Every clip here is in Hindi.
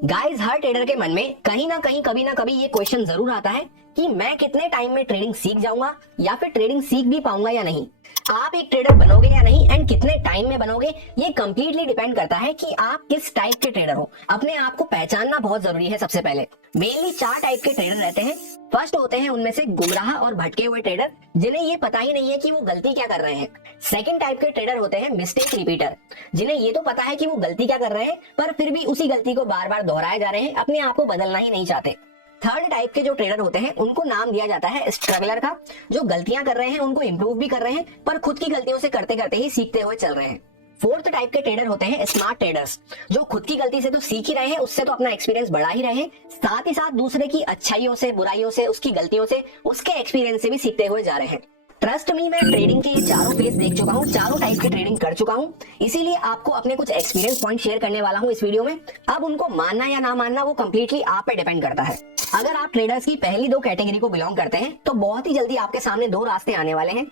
गाइस, हर ट्रेडर के मन में कहीं ना कहीं कभी ना कभी ये क्वेश्चन जरूर आता है कि मैं कितने टाइम में ट्रेडिंग सीख जाऊंगा या फिर ट्रेडिंग सीख भी पाऊंगा या नहीं। आप एक ट्रेडर बनोगे या नहीं एंड कितने टाइम में बनोगे, ये कंप्लीटली डिपेंड करता है कि आप किस टाइप के ट्रेडर हो। अपने आप को पहचानना बहुत जरूरी है। सबसे पहले मेनली 4 टाइप के ट्रेडर रहते हैं। फर्स्ट होते हैं उनमें से गुमराह और भटके हुए ट्रेडर, जिन्हें ये पता ही नहीं है कि वो गलती क्या कर रहे हैं। सेकंड टाइप के ट्रेडर होते हैं मिस्टेक रिपीटर, जिन्हें ये तो पता है कि वो गलती क्या कर रहे हैं पर फिर भी उसी गलती को बार बार दोहराए जा रहे हैं, अपने आप को बदलना ही नहीं चाहते। थर्ड टाइप के जो ट्रेडर होते हैं उनको नाम दिया जाता है स्ट्रगलर का, जो गलतियां कर रहे हैं उनको इंप्रूव भी कर रहे हैं पर खुद की गलतियों से करते करते ही सीखते हुए चल रहे हैं। फोर्थ टाइप के ट्रेडर होते हैं स्मार्ट ट्रेडर्स, जो खुद की गलती से तो सीख ही रहे हैं, उससे तो अपना एक्सपीरियंस बढ़ा ही रहे हैं, साथ ही साथ दूसरे की अच्छाइयों से, बुराइयों से, उसकी गलतियों से, उसके एक्सपीरियंस से भी सीखते हुए जा रहे हैं। ट्रस्ट मी, मैं ट्रेडिंग के ये चारों फेस देख चुका हूँ, चारों टाइप की ट्रेडिंग कर चुका हूँ, इसीलिए आपको अपने कुछ एक्सपीरियंस पॉइंट शेयर करने वाला हूँ इस वीडियो में। अब उनको मानना या ना मानना वो कंप्लीटली आप पे डिपेंड करता है। अगर आप ट्रेडर्स की पहली 2 कैटेगरी को बिलोंग करते हैं तो बहुत ही जल्दी आपके सामने 2 रास्ते आने वाले हैं,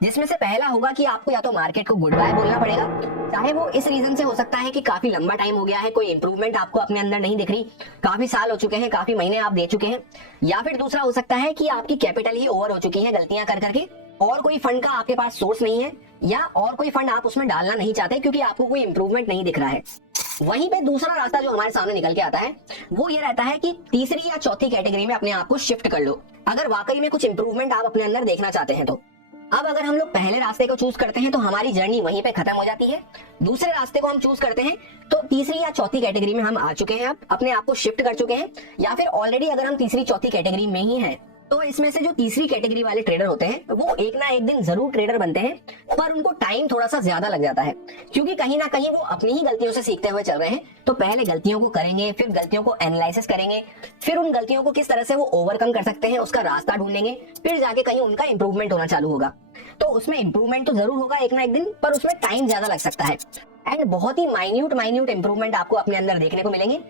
जिसमें से पहला होगा कि आपको या तो मार्केट को गुड बाय बोलना पड़ेगा, चाहे वो इस रीजन से हो सकता है कि काफी लंबा टाइम हो गया है, कोई इंप्रूवमेंट आपको अपने अंदर नहीं दिख रही, काफी साल हो चुके हैं, काफी महीने आप दे चुके हैं। या फिर दूसरा हो सकता है कि आपकी कैपिटल ही ओवर हो चुकी है गलतियां कर करके, और कोई फंड का आपके पास सोर्स नहीं है, या और कोई फंड आप उसमें डालना नहीं चाहते क्योंकि आपको कोई इंप्रूवमेंट नहीं दिख रहा है। वहीं पे दूसरा रास्ता जो हमारे सामने निकल के आता है वो ये रहता है कि तीसरी या चौथी कैटेगरी में अपने आप को शिफ्ट कर लो, अगर वाकई में कुछ इंप्रूवमेंट आप अपने अंदर देखना चाहते हैं तो। अब अगर हम लोग पहले रास्ते को चूज करते हैं तो हमारी जर्नी वहीं पे खत्म हो जाती है। दूसरे रास्ते को हम चूज करते हैं तो तीसरी या चौथी कैटेगरी में हम आ चुके हैं, अब अपने आप को शिफ्ट कर चुके हैं, या फिर ऑलरेडी अगर हम तीसरी चौथी कैटेगरी में ही हैं तो इसमें से जो तीसरी कैटेगरी वाले ट्रेडर होते हैं वो एक ना एक दिन जरूर ट्रेडर बनते हैं, पर उनको टाइम थोड़ा सा ज्यादा लग जाता है, क्योंकि कहीं ना कहीं वो अपनी ही गलतियों से सीखते हुए चल रहे हैं। तो पहले गलतियों को करेंगे, फिर गलतियों को एनालिसिस करेंगे, फिर उन गलतियों को किस तरह से वो ओवरकम कर सकते हैं उसका रास्ता ढूंढेंगे, फिर जाके कहीं उनका इंप्रूवमेंट होना चालू होगा। तो उसमें इंप्रूवमेंट तो जरूर होगा एक ना एक दिन, पर उसमें टाइम ज्यादा लग सकता है एंड बहुत ही माइन्यूट इंप्रूवमेंट आपको अपने अंदर देखने को मिलेंगे।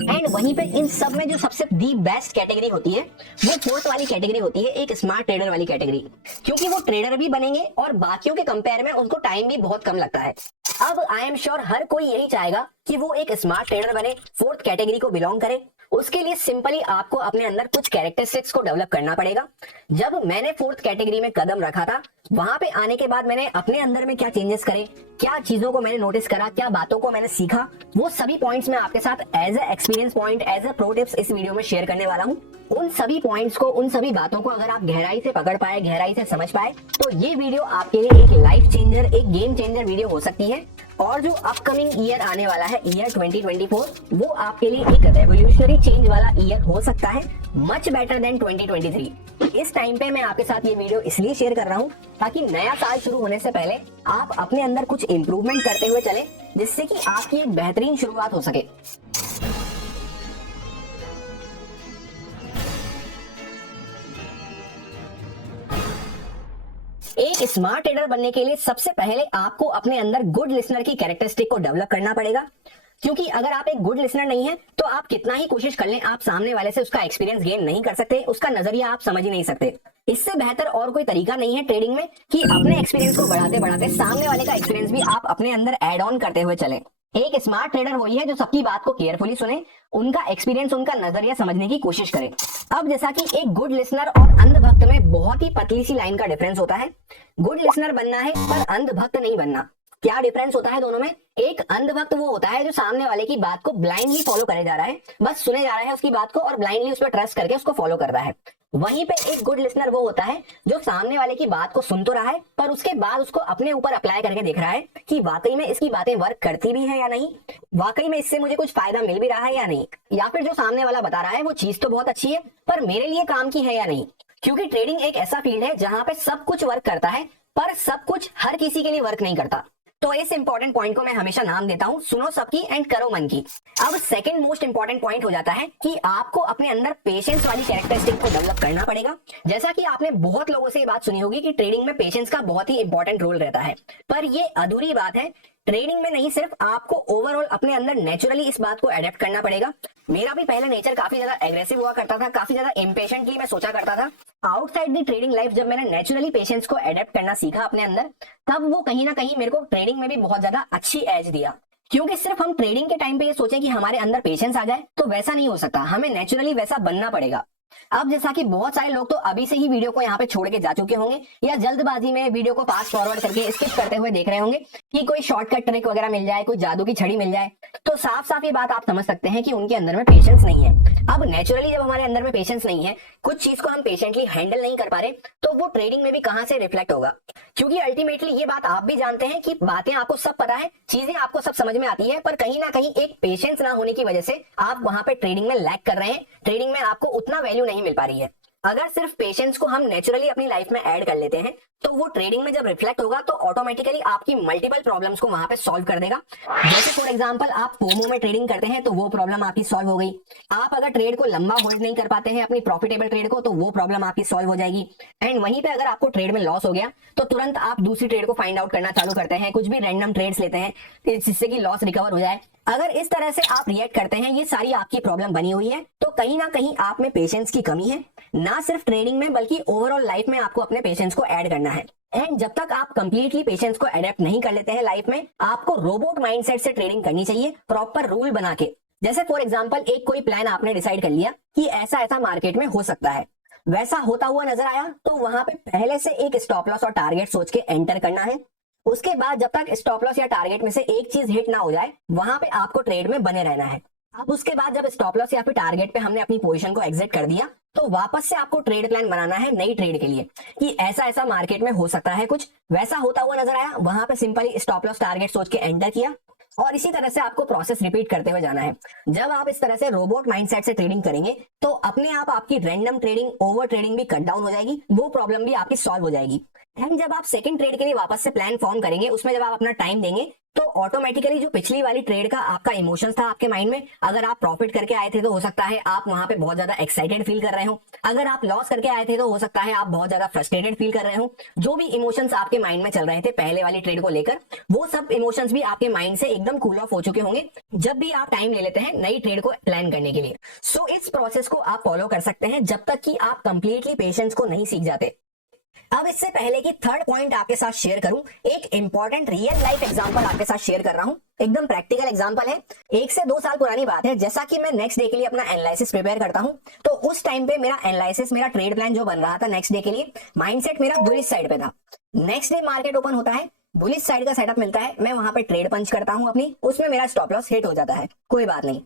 एंड वहीं पे इन सब में जो सबसे दी बेस्ट कैटेगरी होती है वो फोर्थ वाली कैटेगरी होती है, एक स्मार्ट ट्रेडर वाली कैटेगरी, क्योंकि वो ट्रेडर भी बनेंगे और बाकियों के कंपेयर में उनको टाइम भी बहुत कम लगता है। अब आई एम श्योर हर कोई यही चाहेगा कि वो एक स्मार्ट ट्रेडर बने, फोर्थ कैटेगरी को बिलोंग करे। उसके लिए सिंपली आपको अपने अंदर कुछ कैरेक्टरिस्टिक्स को डेवलप करना पड़ेगा। जब मैंने फोर्थ कैटेगरी में कदम रखा था, वहां पे आने के बाद मैंने अपने अंदर में क्या चेंजेस करे, क्या चीजों को मैंने नोटिस करा, क्या बातों को मैंने सीखा, वो सभी पॉइंट्स मैं आपके साथ as a experience point, as a pro tips इस वीडियो में शेयर करने वाला हूँ। उन सभी पॉइंट्स को, उन सभी बातों को अगर आप गहराई से पकड़ पाए, गहराई से समझ पाए, तो ये वीडियो आपके लिए एक लाइफ चेंजर, एक गेम चेंजर वीडियो हो सकती है। और जो अपकमिंग ईयर आने वाला है, ईयर 2024, वो आपके लिए एक रेवोल्यूशनरी चेंज वाला ईयर हो सकता है, मच बेटर देन 2023। इस टाइम पे मैं आपके साथ ये वीडियो इसलिए शेयर कर रहा हूँ ताकि नया साल शुरू होने से पहले आप अपने अंदर कुछ इंप्रूवमेंट करते हुए चले, जिससे कि आपकी एक बेहतरीन शुरुआत हो सके। एक स्मार्ट ट्रेडर बनने के लिए सबसे पहले आपको अपने अंदर गुड लिसनर की कैरेक्टरिस्टिक को डेवलप करना पड़ेगा, क्योंकि अगर आप एक गुड लिसनर नहीं है तो आप कितना ही कोशिश कर लें, आप सामने वाले से उसका एक्सपीरियंस गेन नहीं कर सकते, उसका नजरिया आप समझ ही नहीं सकते। इससे बेहतर और कोई तरीका नहीं है ट्रेडिंग में कि अपने एक्सपीरियंस को बढ़ाते बढ़ाते सामने वाले का एक्सपीरियंस भी आप अपने अंदर एड ऑन करते हुए चले। एक स्मार्ट ट्रेडर वही है जो सबकी बात को केयरफुली सुने, उनका एक्सपीरियंस, उनका नजरिया समझने की कोशिश करे। अब जैसा कि एक गुड लिसनर और अंधभक्त में बहुत ही पतली सी लाइन का डिफरेंस होता है। गुड लिसनर बनना है पर अंधभक्त नहीं बनना। क्या डिफरेंस होता है दोनों में? एक अंधभक्त वो होता है जो सामने वाले की बात को ब्लाइंडली फॉलो करे जा रहा है, बस सुने जा रहा है उसकी बात को और ब्लाइंडली उस पर ट्रस्ट करके उसको फॉलो कर रहा है। वहीं पे एक गुड लिसनर वो होता है जो सामने वाले की बात को सुन तो रहा है पर उसके बाद उसको अपने ऊपर अप्लाई करके देख रहा है कि वाकई में इसकी बातें वर्क करती भी हैं या नहीं, वाकई में इससे मुझे कुछ फायदा मिल भी रहा है या नहीं, या फिर जो सामने वाला बता रहा है वो चीज तो बहुत अच्छी है पर मेरे लिए काम की है या नहीं। क्योंकि ट्रेडिंग एक ऐसा फील्ड है जहां पे सब कुछ वर्क करता है पर सब कुछ हर किसी के लिए वर्क नहीं करता। तो इस इंपॉर्टेंट पॉइंट को मैं हमेशा नाम देता हूं, सुनो सबकी एंड करो मन की। अब सेकंड मोस्ट इंपॉर्टेंट पॉइंट हो जाता है कि आपको अपने अंदर पेशेंस वाली कैरेक्टरिस्टिक को डेवलप करना पड़ेगा। जैसा कि आपने बहुत लोगों से ये बात सुनी होगी कि ट्रेडिंग में पेशेंस का बहुत ही इंपॉर्टेंट रोल रहता है, पर ये अधूरी बात है। ट्रेडिंग में नहीं, सिर्फ आपको ओवरऑल अपने अंदर नेचुरली इस बात को अडेप्ट करना पड़ेगा। मेरा भी पहले नेचर काफी ज्यादा एग्रेसिव हुआ करता था, काफी ज्यादा इम्पेशेंटली मैं सोचा करता था। आउटसाइड दी ट्रेडिंग लाइफ जब मैंने नेचुरली पेशेंस को अडेप्ट करना सीखा अपने अंदर, तब वो कहीं ना कहीं मेरे को ट्रेडिंग में भी बहुत ज्यादा अच्छी एज दिया। क्योंकि सिर्फ हम ट्रेडिंग के टाइम पे ये सोचें कि हमारे अंदर पेशेंस आ जाए तो वैसा नहीं हो सकता, हमें नेचुरली वैसा बनना पड़ेगा। अब जैसा कि बहुत सारे लोग तो अभी से ही वीडियो को यहाँ पे छोड़ के जा चुके होंगे या जल्दबाजी में वीडियो को फास्ट फॉरवर्ड करके स्किप करते हुए देख रहे होंगे कि कोई शॉर्टकट ट्रिक वगैरह मिल जाए, कोई जादू की छड़ी मिल जाए, तो साफ साफ ये बात आप समझ सकते हैं कि उनके अंदर में पेशेंस नहीं है। अब नेचुरली जब हमारे अंदर में पेशेंस नहीं है, कुछ चीज को हम पेशेंटली हैंडल नहीं कर पा रहे, तो वो ट्रेडिंग में भी कहां से रिफ्लेक्ट होगा। क्योंकि अल्टीमेटली ये बात आप भी जानते हैं कि बातें आपको सब पता है, चीजें आपको सब समझ में आती है, पर कहीं ना कहीं एक पेशेंस ना होने की वजह से आप वहां पे ट्रेडिंग में लैग कर रहे हैं, ट्रेडिंग में आपको उतना वैल्यू नहीं मिल पा रही है। अगर सिर्फ पेशेंस को हम नेचुरली अपनी लाइफ में ऐड कर लेते हैं तो वो ट्रेडिंग में जब रिफ्लेक्ट होगा तो ऑटोमेटिकली आपकी मल्टीपल प्रॉब्लम्स को वहां पे सॉल्व कर देगा। जैसे फॉर एग्जांपल आप फोमो में ट्रेडिंग करते हैं तो वो प्रॉब्लम आपकी सॉल्व हो गई। आप अगर ट्रेड को लंबा होल्ड नहीं कर पाते हैं अपनी प्रॉफिटेबल ट्रेड को, तो वो प्रॉब्लम आपकी सॉल्व हो जाएगी। एंड वहीं पे अगर आपको ट्रेड में लॉस हो गया तो तुरंत आप दूसरी ट्रेड को फाइंड आउट करना चालू करते हैं, कुछ भी रैंडम ट्रेड्स लेते हैं जिससे कि लॉस रिकवर हो जाए। अगर इस तरह से आप रिएक्ट करते हैं, ये सारी आपकी प्रॉब्लम बनी हुई है, तो कहीं ना कहीं आप में पेशेंस की कमी है। ना सिर्फ ट्रेडिंग में बल्कि ओवरऑल लाइफ में आपको अपने पेशेंस को ऐड करना है। एंड जब तक आप कंप्लीटली पेशेंस को अडेप्ट नहीं कर लेते हैं लाइफ में, आपको रोबोट माइंडसेट से ट्रेडिंग करनी चाहिए, प्रॉपर रूल बना के। जैसे फॉर एग्जांपल एक कोई प्लान आपने डिसाइड कर लिया कि ऐसा ऐसा मार्केट में हो सकता है, वैसा होता हुआ नजर आया तो वहां पे पहले से एक स्टॉप लॉस और टारगेट सोच के एंटर करना है। उसके बाद जब तक स्टॉप लॉस या टारगेट में से एक चीज हिट ना हो जाए वहां पे आपको ट्रेड में बने रहना है। अब उसके बाद जब स्टॉप लॉस या फिर टारगेट पे हमने अपनी पोजीशन को एग्जिट कर दिया तो वापस से आपको ट्रेड प्लान बनाना है नई ट्रेड के लिए कि ऐसा ऐसा मार्केट में हो सकता है, कुछ वैसा होता हुआ नजर आया, वहां पे सिंपली स्टॉप लॉस टारगेट सोच के एंटर किया और इसी तरह से आपको प्रोसेस रिपीट करते हुए जाना है। जब आप इस तरह से रोबोट माइंडसेट से ट्रेडिंग करेंगे तो अपने आप आपकी रैंडम ट्रेडिंग, ओवर ट्रेडिंग भी कट डाउन हो जाएगी, वो प्रॉब्लम भी आपकी सॉल्व हो जाएगी। एंड जब आप सेकंड ट्रेड के लिए वापस से प्लान फॉर्म करेंगे, उसमें जब आप अपना टाइम देंगे तो ऑटोमेटिकली जो पिछली वाली ट्रेड का आपका इमोशंस था आपके माइंड में, अगर आप प्रॉफिट करके आए थे तो हो सकता है आप वहां पे बहुत ज्यादा एक्साइटेड फील कर रहे हो, अगर आप लॉस करके आए थे तो हो सकता है आप बहुत ज्यादा फ्रस्ट्रेटेड फील कर रहे हो। जो भी इमोशंस आपके माइंड में चल रहे थे पहले वाली ट्रेड को लेकर, वो सब इमोशंस भी आपके माइंड से एकदम कूल ऑफ हो चुके होंगे जब भी आप टाइम ले लेते हैं नई ट्रेड को प्लान करने के लिए। सो इस प्रोसेस को आप फॉलो कर सकते हैं जब तक कि आप कंप्लीटली पेशेंस को नहीं सीख जाते। अब इससे पहले कि थर्ड पॉइंट आपके साथ शेयर करूं, एक इंपॉर्टेंट रियल लाइफ एग्जांपल आपके साथ शेयर कर रहा हूं। एकदम प्रैक्टिकल एग्जांपल है, 1 से 2 साल पुरानी बात है। जैसा कि मैं नेक्स्ट डे के लिए अपना एनालिसिस प्रिपेयर करता हूं, तो उस टाइम पे मेरा एनालिसिस, मेरा ट्रेड प्लान जो बन रहा था नेक्स्ट डे के लिए, माइंडसेट मेरा बुलिश साइड पे था। नेक्स्ट डे मार्केट ओपन होता है, बुलिश साइड का सेटअप मिलता है, मैं वहां पे ट्रेड पंच करता हूं अपनी, उसमें मेरा स्टॉप लॉस हिट हो जाता है, कोई बात नहीं।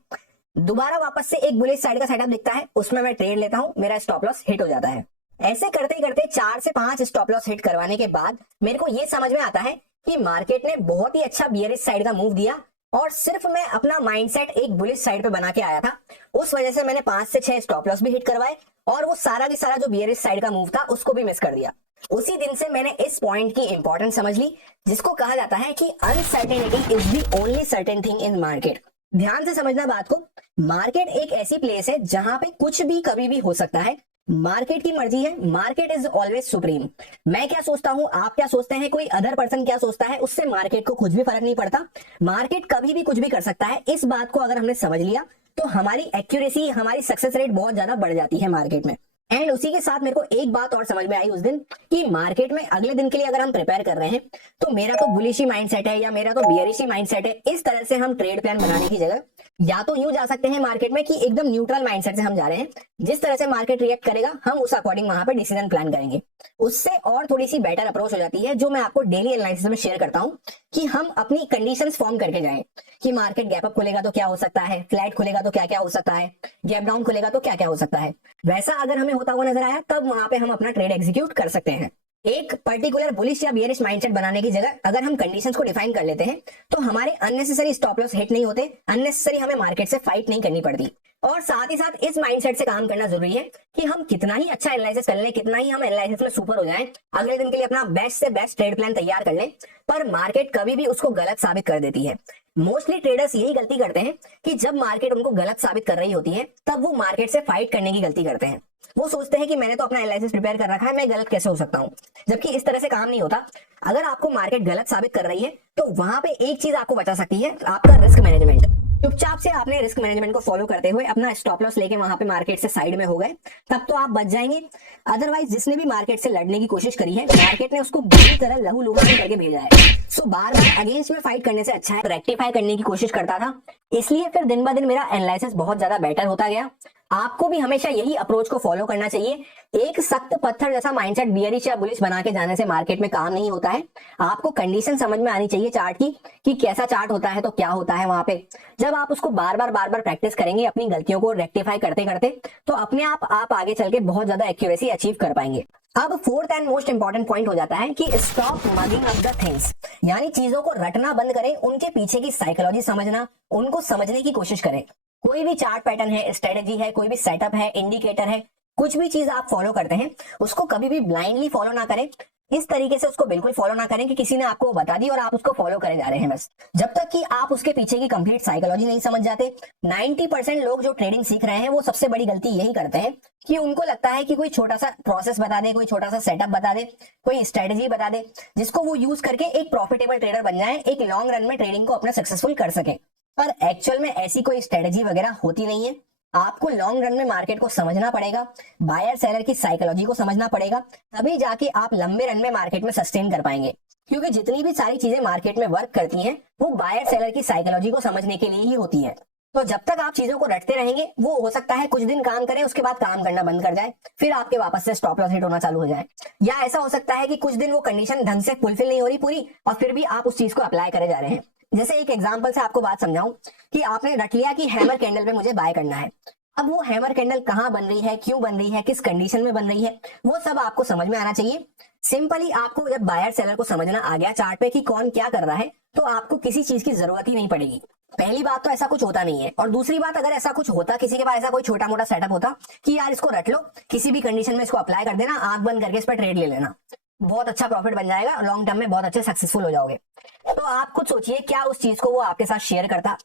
दोबारा वापस से एक बुलिश साइड का सेटअप दिखता है, उसमें मैं ट्रेड लेता हूं, मेरा स्टॉप लॉस हिट हो जाता है। ऐसे करते करते 4 से 5 स्टॉप लॉस हिट करवाने के बाद मेरे को ये समझ में आता है कि मार्केट ने बहुत ही अच्छा बियरिश साइड का मूव दिया और सिर्फ मैं अपना माइंडसेट एक बुलिश साइड पे बना के आया था, उस वजह से मैंने 5 से 6 स्टॉप लॉस भी हिट करवाए और वो सारा की सारा जो बियरिश साइड का मूव था उसको भी मिस कर दिया। उसी दिन से मैंने इस पॉइंट की इंपॉर्टेंस समझ ली, जिसको कहा जाता है कि uncertainty is the only certain thing in market. ध्यान से समझना बात को, मार्केट एक ऐसी प्लेस है जहां पे कुछ भी कभी भी हो सकता है, मार्केट की मर्जी है, मार्केट इज ऑलवेज सुप्रीम। मैं क्या सोचता हूं, आप क्या सोचते हैं, कोई अदर पर्सन क्या सोचता है, उससे मार्केट को कुछ भी फर्क नहीं पड़ता। मार्केट कभी भी कुछ भी कर सकता है। इस बात को अगर हमने समझ लिया तो हमारी एक्यूरेसी, हमारी सक्सेस रेट बहुत ज्यादा बढ़ जाती है मार्केट में। एंड उसी के साथ मेरे को एक बात और समझ में आई उस दिन कि मार्केट में अगले दिन के लिए अगर हम प्रिपेयर कर रहे हैं तो मेरा तो बुलिशी माइंडसेट है या मेरा तो बियरिशी माइंडसेट है, इस तरह से हम ट्रेड प्लान बनाने की जगह या तो यूं जा सकते हैं मार्केट में कि एकदम न्यूट्रल माइंडसेट से हम जा रहे हैं, जिस तरह से मार्केट रिएक्ट करेगा हम उस अकॉर्डिंग वहां पे डिसीजन प्लान करेंगे। उससे और थोड़ी सी बेटर अप्रोच हो जाती है, जो मैं आपको डेली एनालिसिस में शेयर करता हूं कि हम अपनी कंडीशंस फॉर्म करके जाएं कि मार्केट गैप अप खुलेगा तो क्या हो सकता है, फ्लैट खुलेगा तो क्या क्या हो सकता है, गैप डाउन खुलेगा तो क्या क्या हो सकता है। वैसा अगर हमें होता हुआ नजर आया तब वहां पे हम अपना ट्रेड एग्जीक्यूट कर सकते हैं। एक पर्टिकुलर बुलिश या बियरिश माइंडसेट बनाने की जगह अगर हम कंडीशंस को डिफाइन कर लेते हैं तो हमारे अननेसेसरी स्टॉप लॉस हिट नहीं होते, अननेसेसरी हमें मार्केट से फाइट नहीं करनी पड़ती। और साथ ही साथ इस माइंडसेट से काम करना जरूरी है कि हम कितना ही अच्छा एनालिसिस कर लें, कितना ही हम एनालिसिस में सुपर हो जाएं, अगले दिन के लिए अपना बेस्ट से बेस्ट ट्रेड प्लान तैयार कर लें, पर मार्केट कभी भी उसको गलत साबित कर देती है। मोस्टली ट्रेडर्स यही गलती करते हैं कि जब मार्केट उनको गलत साबित कर रही होती है तब वो मार्केट से फाइट करने की गलती करते हैं। वो सोचते हैं कि मैंने तो अपना एनालिसिस प्रिपेयर कर रखा है, मैं गलत कैसे हो सकता हूं, जबकि इस तरह से काम नहीं होता। अगर आपको मार्केट गलत साबित कर रही है तो वहां पे एक चीज आपको बचा सकती है, आपका रिस्क मैनेजमेंट। चुपचाप से आपने रिस्क मैनेजमेंट को फॉलो करते हुए अपना स्टॉप लॉस लेके वहां पे मार्केट से साइड में हो गए, तब तो आप बच जाएंगे। अदरवाइज जिसने भी मार्केट से लड़ने की कोशिश करी है, मार्केट ने उसको बुरी तरह लहू लुहान करके भेजा है। सो तो बार बार अगेंस्ट में फाइट करने से अच्छा है रेक्टिफाई करने की कोशिश करता था। इसलिए फिर दिन ब दिन मेरा एनालिसिस बहुत ज्यादा बेटर होता गया। आपको भी हमेशा यही अप्रोच को फॉलो करना चाहिए। एक सख्त पत्थर जैसा माइंडसेट बियरिश या बुलिश बना के जाने से मार्केट में काम नहीं होता है। आपको कंडीशन समझ में आनी चाहिए चार्ट की कि कैसा चार्ट होता है तो क्या होता है वहां पे। जब आप उसको बार बार प्रैक्टिस करेंगे अपनी गलतियों को रेक्टिफाई करते करते, तो अपने आप आगे चल के बहुत ज्यादा एक्यूरेसी अचीव कर पाएंगे। अब fourth and most important point हो जाता है कि stop mugging up the things, यानी चीजों को रटना बंद करें, उनके पीछे की साइकोलॉजी समझना, उनको समझने की कोशिश करें। कोई भी चार्ट पैटर्न है, स्ट्रेटेजी है, कोई भी सेटअप है, इंडिकेटर है, कुछ भी चीज आप फॉलो करते हैं उसको कभी भी ब्लाइंडली फॉलो ना करें। इस तरीके से उसको बिल्कुल फॉलो ना करें कि किसी ने आपको बता दी और आप उसको फॉलो करे जा रहे हैं बस। जब तक कि आप उसके पीछे की कंप्लीट साइकोलॉजी नहीं समझ जाते। 90% लोग जो ट्रेडिंग सीख रहे हैं वो सबसे बड़ी गलती यही करते हैं कि उनको लगता है कि कोई छोटा सा प्रोसेस बता दे, कोई छोटा सा सेटअप बता दे, कोई स्ट्रेटेजी बता दे, जिसको वो यूज करके एक प्रॉफिटेबल ट्रेडर बन जाए, एक लॉन्ग रन में ट्रेडिंग को अपना सक्सेसफुल कर सके। पर एक्चुअल में ऐसी कोई स्ट्रेटेजी वगैरह होती नहीं है। आपको लॉन्ग रन में मार्केट को समझना पड़ेगा, बायर सेलर की साइकोलॉजी को समझना पड़ेगा, तभी जाके आप लंबे रन में मार्केट में सस्टेन कर पाएंगे। क्योंकि जितनी भी सारी चीजें मार्केट में वर्क करती हैं वो बायर सेलर की साइकोलॉजी को समझने के लिए ही होती है। तो जब तक आप चीजों को रटते रहेंगे, वो हो सकता है कुछ दिन काम करे, उसके बाद काम करना बंद कर जाए, फिर आपके वापस से स्टॉप लॉस हिट होना चालू हो जाए। या ऐसा हो सकता है कि कुछ दिन वो कंडीशन ढंग से फुलफिल नहीं हो रही पूरी, और फिर भी आप उस चीज को अप्लाई करे जा रहे हैं। जैसे एक एग्जांपल से आपको बात समझाऊं कि आपने रट लिया कि हैमर कैंडल पे मुझे बाय करना है। अब वो हैमर कैंडल कहां बन रही है, क्यों बन रही है, किस कंडीशन में बन रही है, वो सब आपको समझ में आना चाहिए। सिंपली आपको जब बायर सेलर को समझना आ गया चार्ट पे कि कौन क्या कर रहा है, तो आपको किसी चीज की जरूरत ही नहीं पड़ेगी। पहली बात तो ऐसा कुछ होता नहीं है, और दूसरी बात अगर ऐसा कुछ होता, किसी के पास ऐसा कोई छोटा मोटा सेटअप होता कि यार इसको रट लो, किसी भी कंडीशन में इसको अप्लाई कर देना, आंख बंद करके इस पर ट्रेड ले लेना, बहुत अच्छा प्रॉफिट बन जाएगा, लॉन्ग टर्म में बहुत अच्छे सक्सेसफुल हो जाओगे। तो आप खुद सोचिए, क्या उस चीज को वो आपके साथ शेयर करता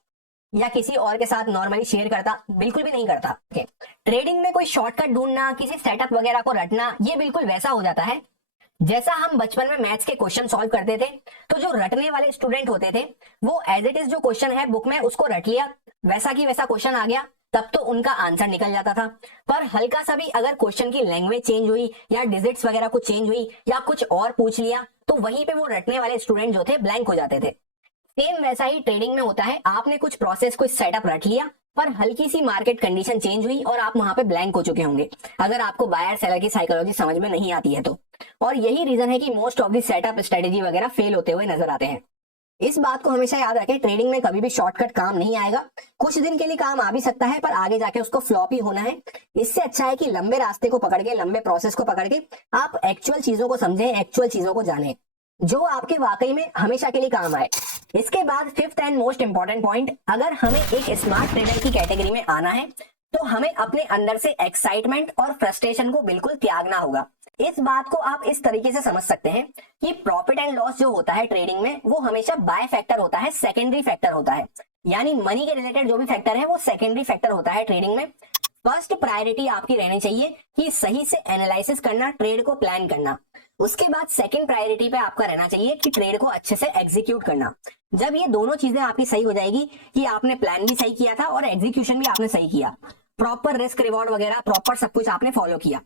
या किसी और के साथ नॉर्मली शेयर करता? बिल्कुल भी नहीं करता। ट्रेडिंग में कोई शॉर्टकट ढूंढना, किसी सेटअप वगैरह को रटना, ये बिल्कुल वैसा हो जाता है जैसा हम बचपन में मैथ्स के क्वेश्चन सॉल्व करते थे। तो जो रटने वाले स्टूडेंट होते थे वो एज इट इज जो क्वेश्चन है बुक में उसको रट लिया, वैसा की वैसा क्वेश्चन आ गया, तब तो उनका आंसर निकल जाता था। पर हल्का सा भी अगर क्वेश्चन की लैंग्वेज चेंज हुई या डिजिट्स वगैरह कुछ चेंज हुई या कुछ और पूछ लिया, तो वहीं पे वो रटने वाले स्टूडेंट जो थे ब्लैंक हो जाते थे। सेम वैसा ही ट्रेडिंग में होता है। आपने कुछ प्रोसेस, कुछ सेटअप रट लिया, पर हल्की सी मार्केट कंडीशन चेंज हुई और आप वहां पे ब्लैंक हो चुके होंगे, अगर आपको बायर सेलर की साइकोलॉजी समझ में नहीं आती है तो। और यही रीजन है कि most of the setup, strategy वगैरह फेल होते हुए नजर आते हैं। इस बात को हमेशा याद रखें, ट्रेडिंग में कभी भी शॉर्टकट काम नहीं आएगा। कुछ दिन के लिए काम आ भी सकता है, पर आगे जाके उसको फ्लॉप ही होना है। इससे अच्छा है कि लंबे रास्ते को पकड़ के, लंबे प्रोसेस को पकड़ के आप एक्चुअल चीजों को समझें, एक्चुअल चीजों को जानें, जो आपके वाकई में हमेशा के लिए काम आए। इसके बाद fifth and most important point, अगर हमें एक स्मार्ट ट्रेडर की कैटेगरी में आना है तो हमें अपने अंदर से एक्साइटमेंट और फ्रस्ट्रेशन को बिल्कुल त्यागना होगा। इस बात को आप इस तरीके से समझ सकते हैं कि प्रॉफिट एंड लॉस जो होता है ट्रेडिंग में, वो हमेशा बाय फैक्टर होता है, सेकेंडरी फैक्टर होता है। यानी मनी के रिलेटेड जो भी फैक्टर है वो सेकेंडरी फैक्टर होता है ट्रेडिंग में। फर्स्ट प्रायोरिटी आपकी रहनी चाहिए कि सही से एनालिसिस करना, ट्रेड को प्लान करना। उसके बाद सेकंड प्रायोरिटी पे आपका रहना चाहिए कि ट्रेड को अच्छे से एग्जीक्यूट करना। जब ये दोनों चीजें आपकी सही हो जाएगी कि आपने प्लान भी सही किया था और एग्जीक्यूशन भी आपने सही किया, प्रॉपर रिस्क रिवॉर्ड वगैरह प्रॉपर सब कुछ आपने फॉलो किया,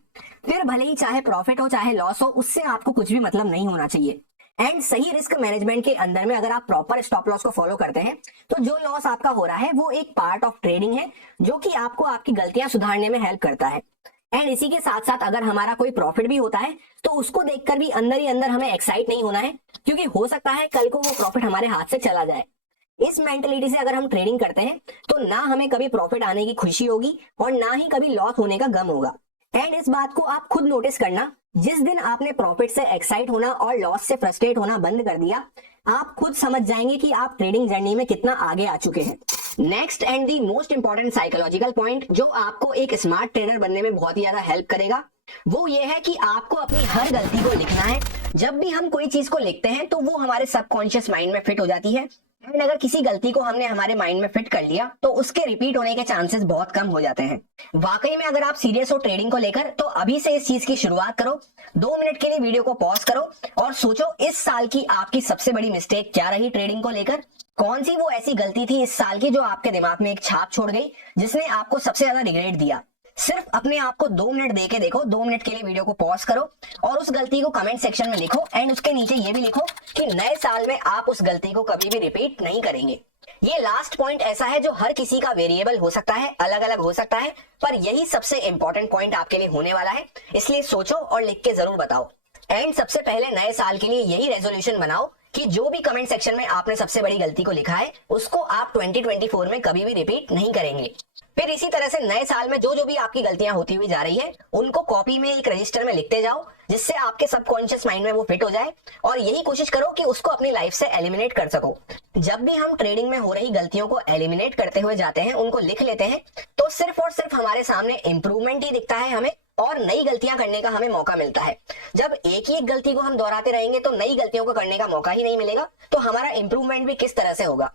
फिर भले ही चाहे प्रॉफिट हो चाहे लॉस हो, उससे आपको कुछ भी मतलब नहीं होना चाहिए। एंड सही रिस्क मैनेजमेंट के अंदर में अगर आप प्रॉपर स्टॉप लॉस को फॉलो करते हैं तो जो लॉस आपका हो रहा है वो एक पार्ट ऑफ ट्रेडिंग है, जो कि आपको आपकी गलतियां सुधारने में हेल्प करता है। एंड इसी के साथ साथ अगर हमारा कोई प्रॉफिट भी होता है तो उसको देखकर भी अंदर ही अंदर हमें एक्साइट नहीं होना है, क्योंकि हो सकता है कल को वो प्रॉफिट हमारे हाथ से चला जाए। इस मेंटलिटी से अगर हम ट्रेडिंग करते हैं तो ना हमें कभी प्रॉफिट आने की खुशी होगी और ना ही कभी लॉस होने का गम होगा। एंड इस बात को आप खुद नोटिस करना, जिस दिन आपने प्रॉफिट से एक्साइट होना और लॉस से फ्रस्ट्रेट होना बंद कर दिया, आप खुद समझ जाएंगे कि आप ट्रेडिंग जर्नी में कितना आगे आ चुके हैं। Next and the most important psychological point जो आपको एक स्मार्ट ट्रेडर बनने में बहुत ही ज्यादा हेल्प करेगा, वो ये है कि आपको अपनी हर गलती को लिखना है। जब भी हम कोई चीज को लिखते हैं तो वो हमारे सबकॉन्शियस माइंड में फिट हो जाती है। एंड अगर किसी गलती को हमने हमारे माइंड में फिट कर लिया तो उसके रिपीट होने के चांसेस बहुत कम हो जाते हैं। वाकई में अगर आप सीरियस हो ट्रेडिंग को लेकर तो अभी से इस चीज की शुरुआत करो। 2 मिनट के लिए वीडियो को पॉज करो और सोचो इस साल की आपकी सबसे बड़ी मिस्टेक क्या रही ट्रेडिंग को लेकर। कौन सी वो ऐसी गलती थी इस साल की जो आपके दिमाग में एक छाप छोड़ गई, जिसने आपको सबसे ज्यादा रिग्रेट दिया। सिर्फ अपने आप को 2 मिनट दे के देखो, 2 मिनट के लिए वीडियो को पॉज करो और उस गलती को कमेंट सेक्शन में लिखो एंड उसके नीचे ये भी लिखो कि नए साल में आप उस गलती को कभी भी रिपीट नहीं करेंगे। ये लास्ट पॉइंट ऐसा है जो हर किसी का वेरिएबल हो सकता है, अलग अलग हो सकता है, पर यही सबसे इंपॉर्टेंट पॉइंट आपके लिए होने वाला है, इसलिए सोचो और लिख के जरूर बताओ। एंड सबसे पहले नए साल के लिए यही रेजोल्यूशन बनाओ कि जो भी कमेंट सेक्शन में आपने सबसे बड़ी गलती को लिखा है उसको आप 2024 में कभी भी रिपीट नहीं करेंगे। फिर इसी तरह से नए साल में जो जो भी आपकी गलतियां होती हुई जा रही है उनको कॉपी में एक रजिस्टर में लिखते जाओ, जिससे आपके सबकॉन्शियस माइंड में वो फिट हो जाए और यही कोशिश करो कि उसको अपनी लाइफ से एलिमिनेट कर सको। जब भी हम ट्रेडिंग में हो रही गलतियों को एलिमिनेट करते हुए जाते हैं, उनको लिख लेते हैं, तो सिर्फ और सिर्फ हमारे सामने इंप्रूवमेंट ही दिखता है हमें और नई गलतियां करने का हमें मौका मिलता है। जब एक ही एक गलती को हम दोहराते रहेंगे तो नई गलतियों को करने का मौका ही नहीं मिलेगा, तो हमारा इंप्रूवमेंट भी किस तरह से होगा।